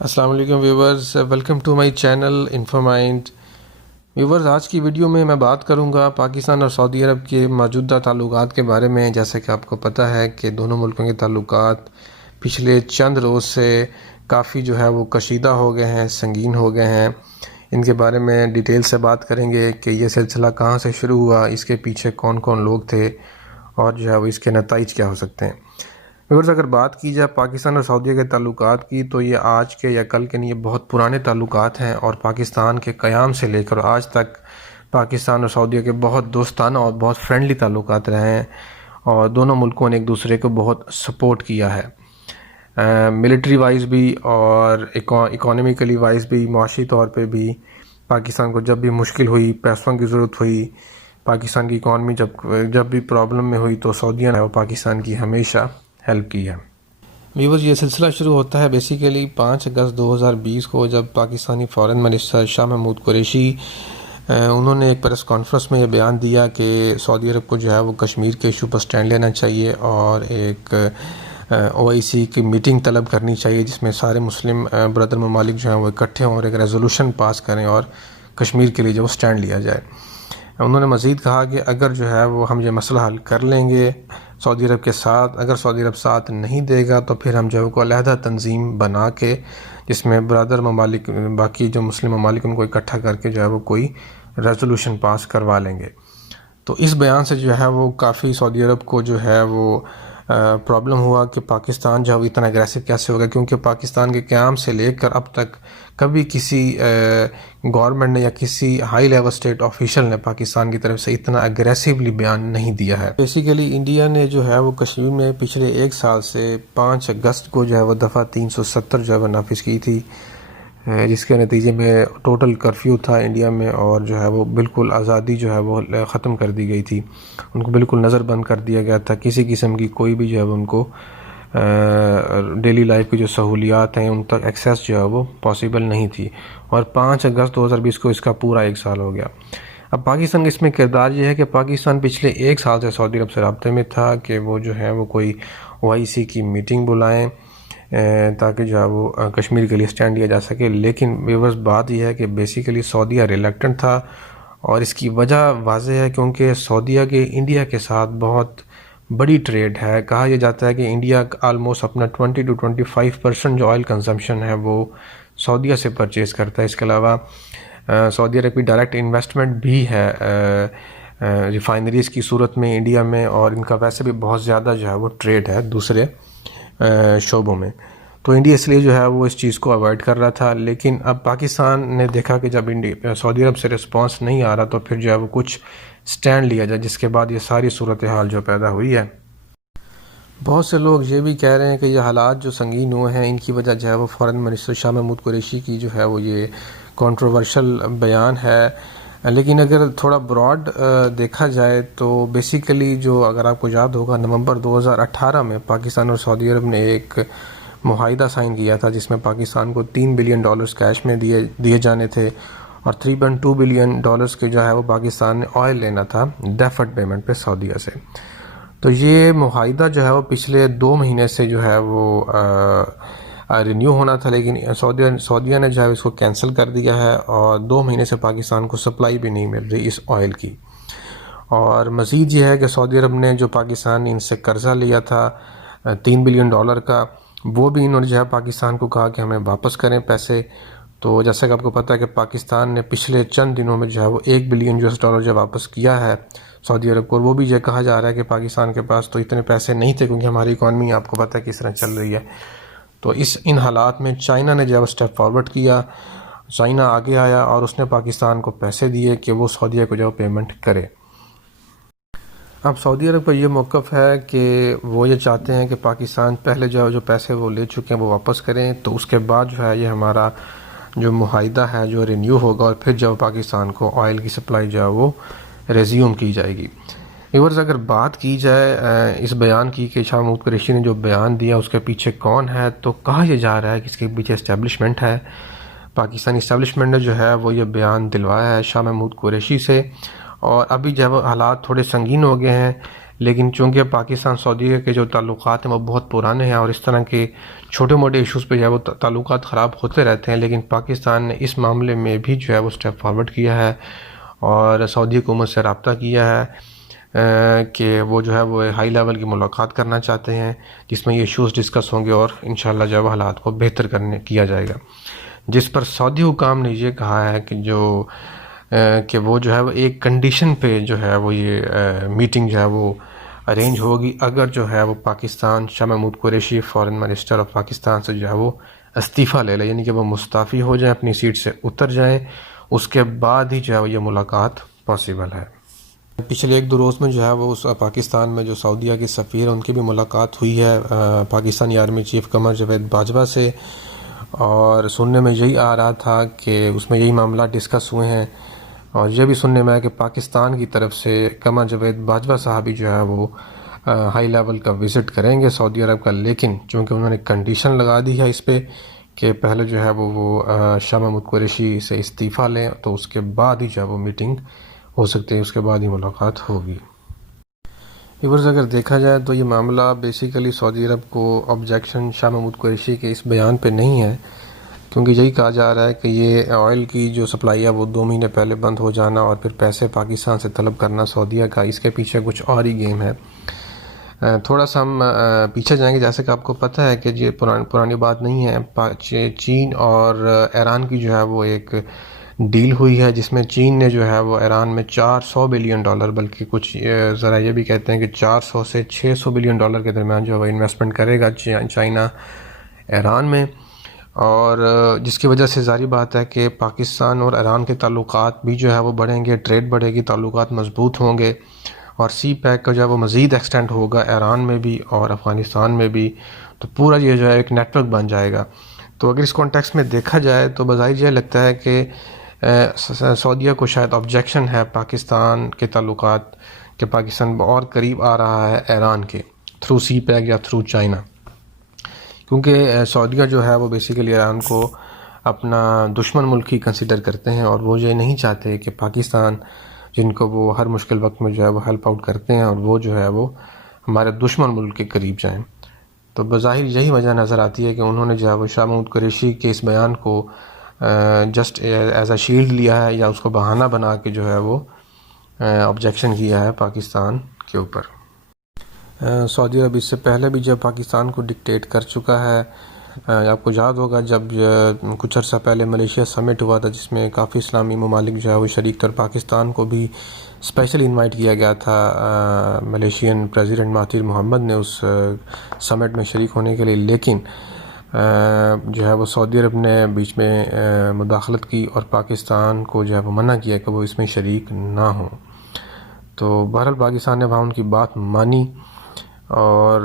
السلام علیکم viewers, welcome to my channel InfoMind. Viewers, آج کی ویڈیو میں بات کروں گا پاکستان اور سعودی عرب کے موجودہ تعلقات کے بارے میں۔ جیسا کہ آپ کو پتہ ہے کہ دونوں ملکوں کے تعلقات پچھلے چند روز سے کافی وہ کشیدہ ہو گئے ہیں، سنگین ہو گئے ہیں۔ ان کے بارے میں ڈیٹیل سے بات کریں گے کہ یہ سلسلہ کہاں سے شروع ہوا، اس کے پیچھے کون کون لوگ تھے، اور وہ اس کے نتائج کیا ہو سکتے ہیں۔ ویورز، اگر بات کی جائے پاکستان اور سعودیہ کے تعلقات کی، تو یہ آج کے یا کل کے نہیں، یہ بہت پرانے تعلقات ہیں، اور پاکستان کے قیام سے لے کر آج تک پاکستان اور سعودیہ کے بہت دوستانہ اور بہت فرینڈلی تعلقات رہے ہیں، اور دونوں ملکوں نے ایک دوسرے کو بہت سپورٹ کیا ہے، ملٹری وائز بھی اور اکانومیکلی وائز بھی، معاشی طور پہ بھی۔ پاکستان کو جب بھی مشکل ہوئی، پیسوں کی ضرورت ہوئی، پاکستان کی اکانومی جب بھی پرابلم میں ہوئی، تو سعودیہ نے پاکستان کی ہمیشہ ہیلپ کی ہے۔ ویورز، یہ سلسلہ شروع ہوتا ہے بیسیکلی 5 اگست 2020 کو، جب پاکستانی فارن منسٹر شاہ محمود قریشی انہوں نے ایک پریس کانفرنس میں یہ بیان دیا کہ سعودی عرب کو وہ کشمیر کے ایشو پر سٹینڈ لینا چاہیے، اور ایک OIC کی میٹنگ طلب کرنی چاہیے، جس میں سارے مسلم برادر ممالک وہ اکٹھے ہوں اور ایک ریزولوشن پاس کریں، اور کشمیر کے لیے وہ سٹینڈ لیا جائے۔ انہوں نے مزید کہا کہ اگر وہ ہم یہ مسئلہ حل کر لیں گے سعودی عرب کے ساتھ، اگر سعودی عرب ساتھ نہیں دے گا، تو پھر ہم کو علیحدہ تنظیم بنا کے، جس میں برادر ممالک، باقی جو مسلم ممالک، ان کو اکٹھا کر کے وہ کوئی ریزولوشن پاس کروا لیں گے۔ تو اس بیان سے وہ کافی سعودی عرب کو وہ پرابلم ہوا کہ پاکستان اتنا اگریسو کیسے ہوگا، کیونکہ پاکستان کے قیام سے لے کر اب تک کبھی کسی گورنمنٹ نے یا کسی ہائی لیول اسٹیٹ آفیشل نے پاکستان کی طرف سے اتنا اگریسولی بیان نہیں دیا ہے۔ بیسیکلی انڈیا نے وہ کشمیر میں پچھلے 1 سال سے 5 اگست کو وہ دفعہ 370 نافذ کی تھی، جس کے نتیجے میں ٹوٹل کرفیو تھا انڈیا میں، اور وہ بالکل آزادی وہ ختم کر دی گئی تھی، ان کو بالکل نظر بند کر دیا گیا تھا، کسی قسم کی کوئی بھی ان کو ڈیلی لائف کی جو سہولیات ہیں ان تک ایکسیس وہ پاسبل نہیں تھی، اور 5 اگست 2020 کو اس کا پورا 1 سال ہو گیا۔ اب پاکستان کا اس میں کردار یہ ہے کہ پاکستان پچھلے 1 سال سے سعودی عرب سے رابطے میں تھا کہ وہ وہ کوئی OIC کی میٹنگ بلائیں، تاکہ وہ کشمیر کے لیے سٹینڈ لیا جا سکے۔ لیکن ویورز، بات یہ ہے کہ بیسیکلی سعودیہ ریلیکٹنٹ تھا، اور اس کی وجہ واضح ہے، کیونکہ سعودیہ کے انڈیا کے ساتھ بہت بڑی ٹریڈ ہے۔ کہا یہ جاتا ہے کہ انڈیا آلموسٹ اپنا 20 to 25% جو آئل کنزمپشن ہے وہ سعودیہ سے پرچیز کرتا ہے۔ اس کے علاوہ سعودی عرب کی ڈائریکٹ انویسٹمنٹ بھی ہے ریفائنریز کی صورت میں انڈیا میں، اور ان کا ویسے بھی بہت زیادہ وہ ٹریڈ ہے دوسرے شعبوں میں۔ تو انڈیا اس لیے وہ اس چیز کو اوائڈ کر رہا تھا، لیکن اب پاکستان نے دیکھا کہ جب سعودی عرب سے رسپانس نہیں آ رہا، تو پھر وہ کچھ سٹینڈ لیا جائے، جس کے بعد یہ ساری صورتحال پیدا ہوئی ہے۔ بہت سے لوگ یہ بھی کہہ رہے ہیں کہ یہ حالات جو سنگین ہوئے ہیں، ان کی وجہ وہ فارن منسٹر شاہ محمود قریشی کی وہ یہ کنٹروورشل بیان ہے۔ لیکن اگر تھوڑا براڈ دیکھا جائے تو بیسیکلی اگر آپ کو یاد ہوگا، نومبر 2018 میں پاکستان اور سعودی عرب نے ایک معاہدہ سائن کیا تھا، جس میں پاکستان کو $3 بلین کیش میں دیے جانے تھے، اور $3.2 بلین کے وہ پاکستان نے آئل لینا تھا ڈیفرڈ پیمنٹ پہ سعودیہ سے۔ تو یہ معاہدہ وہ پچھلے 2 مہینے سے وہ رینیو ہونا تھا، لیکن سعودیہ نے اس کو کینسل کر دیا ہے، اور 2 مہینے سے پاکستان کو سپلائی بھی نہیں مل رہی اس آئل کی۔ اور مزید یہ ہے کہ سعودی عرب نے جو پاکستان نے ان سے قرضہ لیا تھا $3 بلین کا، وہ بھی انہوں نے پاکستان کو کہا کہ ہمیں واپس کریں پیسے۔ تو جیسا کہ آپ کو پتہ ہے کہ پاکستان نے پچھلے چند دنوں میں وہ $1 بلین واپس کیا ہے سعودی عرب کو، اور وہ بھی کہا جا رہا ہے کہ پاکستان کے پاس تو اتنے پیسے نہیں تھے، کیونکہ ہماری اکانومی آپ کو پتہ ہے کس طرح چل رہی ہے۔ تو ان حالات میں چائنا نے اسٹیپ فارورڈ کیا، چائنا آگے آیا، اور اس نے پاکستان کو پیسے دیے کہ وہ سعودیہ کو پیمنٹ کرے۔ اب سعودی عرب کا یہ موقف ہے کہ وہ یہ چاہتے ہیں کہ پاکستان پہلے جو پیسے وہ لے چکے ہیں وہ واپس کریں، تو اس کے بعد یہ ہمارا جو معاہدہ ہے رینیو ہوگا، اور پھر پاکستان کو آئل کی سپلائی وہ ریزیوم کی جائے گی۔ ویورز، اگر بات کی جائے اس بیان کی کہ شاہ محمود قریشی نے جو بیان دیا اس کے پیچھے کون ہے، تو کہا یہ جا رہا ہے کہ اس کے پیچھے اسٹیبلشمنٹ ہے، پاکستانی اسٹیبلشمنٹ نے وہ یہ بیان دلوایا ہے شاہ محمود قریشی سے، اور ابھی جب حالات تھوڑے سنگین ہو گئے ہیں، لیکن چونکہ پاکستان سعودی کے جو تعلقات ہیں وہ بہت پرانے ہیں اور اس طرح کے چھوٹے موٹے ایشوز پہ جو ہے وہ تعلقات خراب ہوتے رہتے ہیں، لیکن پاکستان نے اس معاملے میں بھی جو ہے وہ اسٹیپ فارورڈ کیا ہے اور سعودی حکومت سے رابطہ کیا ہے کہ وہ جو ہے وہ ہائی لیول کی ملاقات کرنا چاہتے ہیں جس میں یہ ایشوز ڈسکس ہوں گے اور انشاءاللہ جو ہے حالات کو بہتر کیا جائے گا، جس پر سعودی حکام نے یہ کہا ہے کہ وہ جو ہے وہ ایک کنڈیشن پہ جو ہے وہ یہ میٹنگ جو ہے وہ ارینج ہوگی، اگر جو ہے وہ Pakistan Shah Mahmood Qureshi foreign minister of Pakistan سے جو ہے وہ استعفیٰ لے لے، یعنی کہ وہ مستعفی ہو جائیں، اپنی سیٹ سے اتر جائیں، اس کے بعد ہی جو ہے وہ یہ ملاقات پاسبل ہے۔ پچھلے ایک دو روز میں جو ہے وہ اس پاکستان میں جو سعودیہ کے سفیر ہیں ان کی بھی ملاقات ہوئی ہے پاکستانی آرمی چیف قمر جاوید باجوہ سے، اور سننے میں یہی آ رہا تھا کہ اس میں یہی معاملات ڈسکس ہوئے ہیں، اور یہ بھی سننے میں آیا کہ پاکستان کی طرف سے قمر جاوید باجوہ صاحب بھی جو ہے وہ ہائی لیول کا وزٹ کریں گے سعودی عرب کا، لیکن چونکہ انہوں نے کنڈیشن لگا دی ہے اس پہ کہ پہلے جو ہے وہ شاہ محمود قریشی سے استعفیٰ لیں، تو اس کے بعد ہی جو ہے وہ میٹنگ ہو سکتی ہے، اس کے بعد ہی ملاقات ہوگی۔ ویورز اگر دیکھا جائے تو یہ معاملہ بیسیکلی سعودی عرب کو آبجیکشن شاہ محمود قریشی کے اس بیان پہ نہیں ہے، کیونکہ یہی کہا جا رہا ہے کہ یہ آئل کی جو سپلائی ہے وہ 2 مہینے پہلے بند ہو جانا اور پھر پیسے پاکستان سے طلب کرنا سعودیہ کا، اس کے پیچھے کچھ اور ہی گیم ہے۔ تھوڑا سا ہم پیچھے جائیں گے، جیسے کہ آپ کو پتہ ہے کہ یہ پرانی بات نہیں ہے، چین اور ایران کی جو ہے وہ ایک ڈیل ہوئی ہے جس میں چین نے جو ہے وہ ایران میں $400 بلین، بلکہ کچھ ذرا یہ بھی کہتے ہیں کہ 400 سے 600 بلین ڈالر کے درمیان جو ہے وہ انویسٹمنٹ کرے گا چائنا ایران میں، اور جس کی وجہ سے ظاہری بات ہے کہ پاکستان اور ایران کے تعلقات بھی جو ہے وہ بڑھیں گے، ٹریڈ بڑھے گی، تعلقات مضبوط ہوں گے، اور سی پیک کا جو ہے وہ مزید ایکسٹینڈ ہوگا ایران میں بھی اور افغانستان میں بھی، تو پورا یہ جو ہے ایک نیٹ ورک بن جائے گا۔ تو اگر اس کانٹیکسٹ میں دیکھا جائے تو بظاہر یہ لگتا ہے کہ سعودیہ کو شاید آبجیکشن ہے پاکستان کے تعلقات کہ پاکستان اور قریب آ رہا ہے ایران کے تھرو سی پیک یا تھرو چائنا، کیونکہ سعودیہ جو ہے وہ بیسیکلی ایران کو اپنا دشمن ملک ہی کنسیڈر کرتے ہیں، اور وہ یہ نہیں چاہتے کہ پاکستان جن کو وہ ہر مشکل وقت میں جو ہے وہ ہیلپ آؤٹ کرتے ہیں اور وہ جو ہے وہ ہمارے دشمن ملک کے قریب جائیں۔ تو بظاہر یہی وجہ نظر آتی ہے کہ انہوں نے جو ہے وہ شاہ محمود قریشی کے اس بیان کو جسٹ ایز اے شیلڈ لیا ہے یا اس کو بہانہ بنا کے جو ہے وہ آبجیکشن کیا ہے پاکستان کے اوپر۔ سعودی عرب اس سے پہلے بھی جب پاکستان کو ڈکٹیٹ کر چکا ہے، آپ کو یاد ہوگا جب کچھ عرصہ پہلے ملیشیا سمٹ ہوا تھا جس میں کافی اسلامی ممالک جو ہے وہ شریک تھے، اور پاکستان کو بھی اسپیشلی انوائٹ کیا گیا تھا ملیشین پریزیڈنٹ مہاتیر محمد نے اس سمٹ میں شریک ہونے کے لیے، لیکن جو ہے وہ سعودی عرب نے بیچ میں مداخلت کی اور پاکستان کو جو ہے وہ منع کیا کہ وہ اس میں شریک نہ ہوں۔ تو بہرحال پاکستان نے وہاں ان کی بات مانی، اور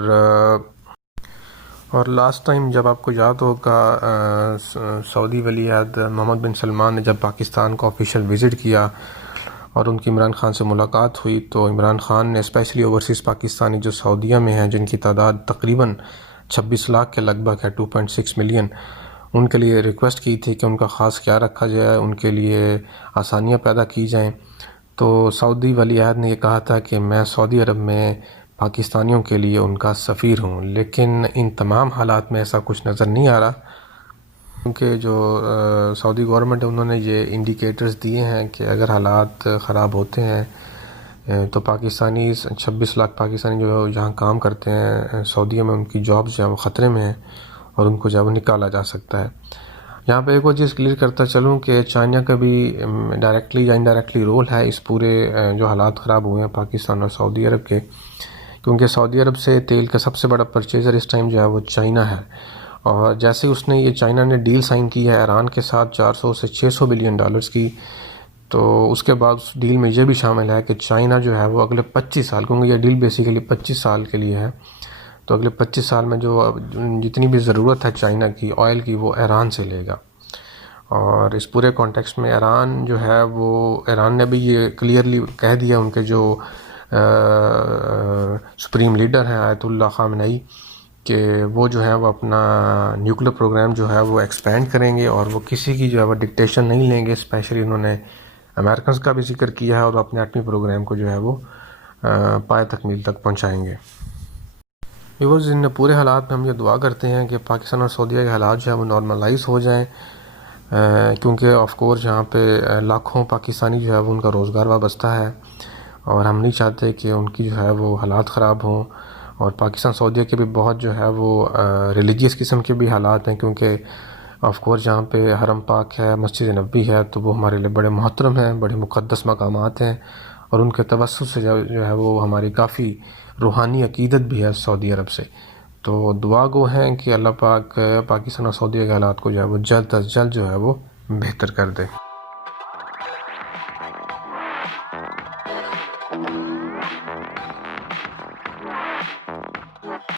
لاسٹ ٹائم جب آپ کو یاد ہوگا سعودی ولی عہد محمد بن سلمان نے جب پاکستان کو آفیشیل وزٹ کیا اور ان کی عمران خان سے ملاقات ہوئی، تو عمران خان نے اسپیشلی اوورسیز پاکستانی جو سعودیہ میں ہیں جن کی تعداد تقریباً 26 لاکھ کے لگ بھگ ہے، 2.6 ملین، ان کے لیے ریکویسٹ کی تھی کہ ان کا خاص خیال رکھا جائے، ان کے لیے آسانیاں پیدا کی جائیں۔ تو سعودی ولی عہد نے یہ کہا تھا کہ میں سعودی عرب میں پاکستانیوں کے لیے ان کا سفیر ہوں، لیکن ان تمام حالات میں ایسا کچھ نظر نہیں آ رہا، کیونکہ جو سعودی گورنمنٹ ہے انہوں نے یہ انڈیکیٹرز دیے ہیں کہ اگر حالات خراب ہوتے ہیں تو پاکستانی 26 لاکھ پاکستانی جو یہاں کام کرتے ہیں سعودیہ میں، ان کی جابز جو ہیں وہ خطرے میں ہیں اور ان کو جو ہے وہ نکالا جا سکتا ہے۔ یہاں پہ ایک اور چیز کلیئر کرتا چلوں کہ چائنا کا بھی ڈائریکٹلی یا انڈائریکٹلی رول ہے اس پورے جو حالات خراب ہوئے ہیں پاکستان اور سعودی عرب کے، کیونکہ سعودی عرب سے تیل کا سب سے بڑا پرچیزر اس ٹائم جو ہے وہ چائنا ہے، اور جیسے اس نے یہ چائنا نے ڈیل سائن کی ہے ایران کے ساتھ 400 سے 600 بلین ڈالرز کی، تو اس کے بعد اس ڈیل میں یہ بھی شامل ہے کہ چائنا جو ہے وہ اگلے 25 سال، کیونکہ یہ ڈیل بیسیکلی 25 سال کے لیے ہے، تو اگلے 25 سال میں جو جتنی بھی ضرورت ہے چائنا کی آئل کی وہ ایران سے لے گا۔ اور اس پورے کانٹیکسٹ میں ایران جو ہے وہ ایران نے بھی یہ کلیئرلی کہہ دیا، ان کے جو سپریم لیڈر ہیں آیت اللہ خامنئی، کہ وہ جو ہے وہ اپنا نیوکلیر پروگرام جو ہے وہ ایکسپینڈ کریں گے اور وہ کسی کی جو ہے وہ ڈکٹیشن نہیں لیں گے، اسپیشلی انہوں نے امریکنز کا بھی ذکر کیا ہے اور اپنے ایٹمی پروگرام کو جو ہے وہ پائے تکمیل تک پہنچائیں گے۔ ویورز، ان پورے حالات میں ہم یہ دعا کرتے ہیں کہ پاکستان اور سعودیہ کے حالات جو ہے وہ نارملائز ہو جائیں، کیونکہ آف کورس یہاں پہ لاکھوں پاکستانی جو ہے وہ ان کا روزگار وابستہ ہے، اور ہم نہیں چاہتے کہ ان کی جو ہے وہ حالات خراب ہوں۔ اور پاکستان سعودیہ کے بھی بہت جو ہے وہ ریلیجیس قسم کے بھی حالات ہیں، کیونکہ آف کورس جہاں پہ حرم پاک ہے، مسجد نبوی ہے، تو وہ ہمارے لیے بڑے محترم ہیں، بڑے مقدس مقامات ہیں، اور ان کے توسط سے جو ہے وہ ہماری کافی روحانی عقیدت بھی ہے سعودی عرب سے۔ تو دعا گو ہیں کہ اللہ پاک پاکستان اور سعودیہ کے حالات کو جو ہے وہ جلد از جلد جو ہے وہ بہتر کر دے۔